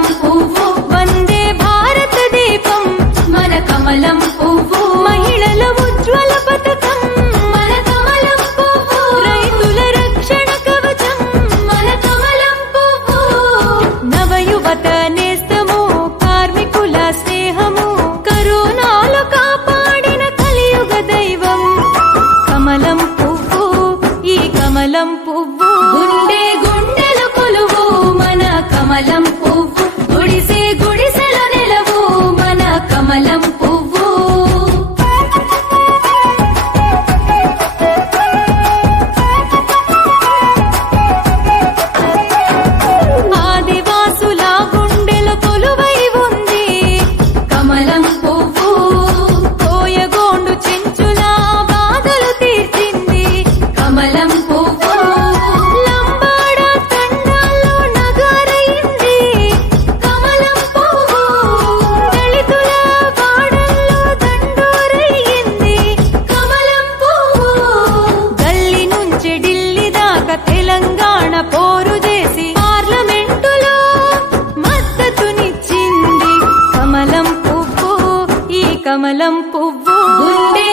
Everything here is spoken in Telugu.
కమలం పువ్వు వందే భారత దీపం మన కమలం పువ్వు మహిళల ఉజ్వల పథకం మన కమలం పువ్వు రైతుల రక్షణ కవచం మన కమలం పువ్వు నవయువత నేస్తము కార్మికుల స్నేహము కరోనాలో కాపాడిన కలియుగ దైవం కమలం పువ్వు ఈ కమలం పువ్వు గుండె గుండెల కొలువు మన కమలం పువ్వు గుడిసె గుడిసెల నిలవు మన కమలం పువ్వు ఆదివాసుల గుండెల కొలువై ఉంది కమలం పువ్వు కోయగోండు చెంచుల బాధలు తీర్చింది కమలం పువ్వు లంబాడ తండాల్లో నగారైంది కమలం పువ్వు దళితుల వాడల్లో దండోరయ్యింది కమలం పువ్వు గల్లీ నుంచి ఢిల్లీ దాకా తెలంగాణ పోరు చేసి పార్లమెంటులో మద్దతునిచ్చింది కమలం పువ్వు ఈ కమలం పువ్వు గుండె